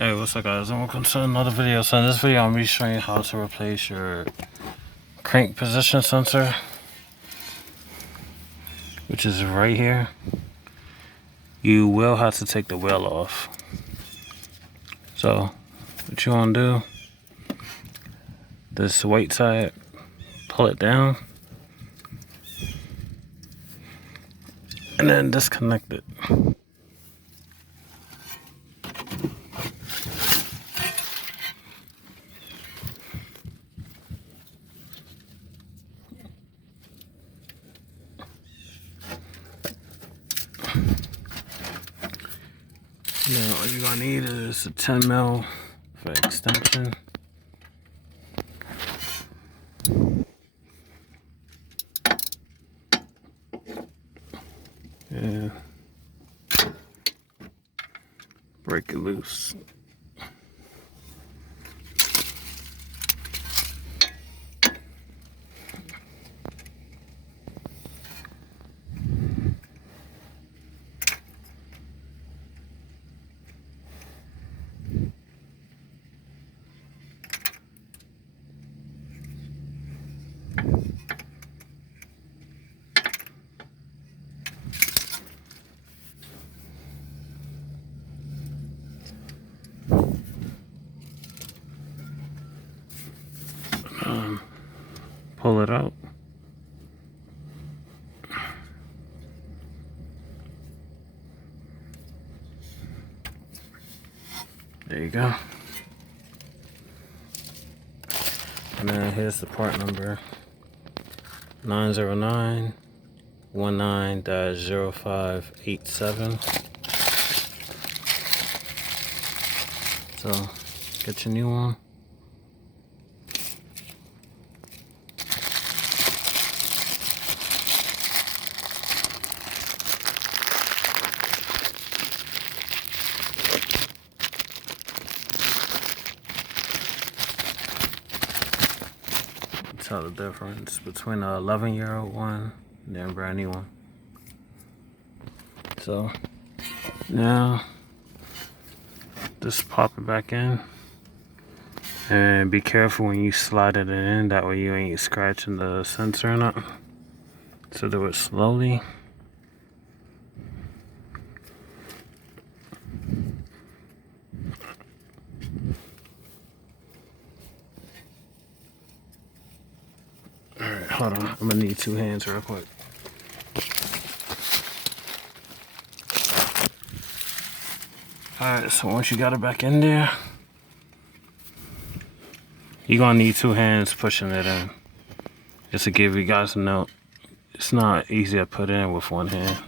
Hey, what's up guys, and welcome to another video. So in this video I'm going to be showing you how to replace your crank position sensor, which is right here. You will have to take the wheel off. So what you want to do, this white side, pull it down and then disconnect it. Now all you're gonna need is a 10mm for extension. And break it loose. Pull it out. There you go. And then here's the part number 90919-0587. So get your new one. Tell the difference between an 11-year-old one and a brand new one. So now just pop it back in and be careful when you slide it in, that way you ain't scratching the sensor or nothing. So do it slowly. Alright, hold on. I'm gonna need two hands real quick. Alright, so once you got it back in there, you're gonna need two hands pushing it in. Just to give you guys a note, it's not easy to put in with one hand.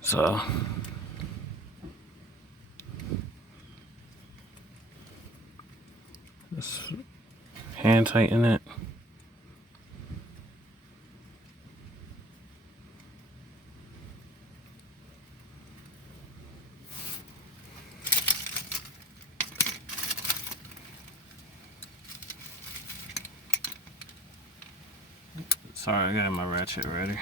So just hand tighten it. Sorry, I got my ratchet ready.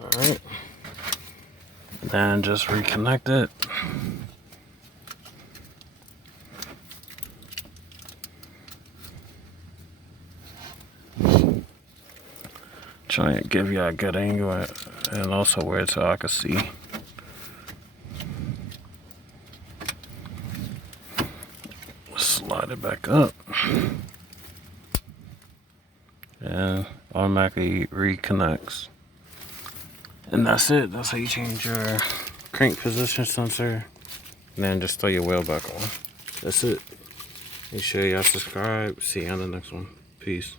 Alright. Then just reconnect it. Try and give you a good angle and also where it's so I can see. Slide it back up and automatically reconnects. And that's it. That's how you change your crank position sensor. And then just throw your wheel back on. That's it. Make sure y'all subscribe. See you on the next one. Peace.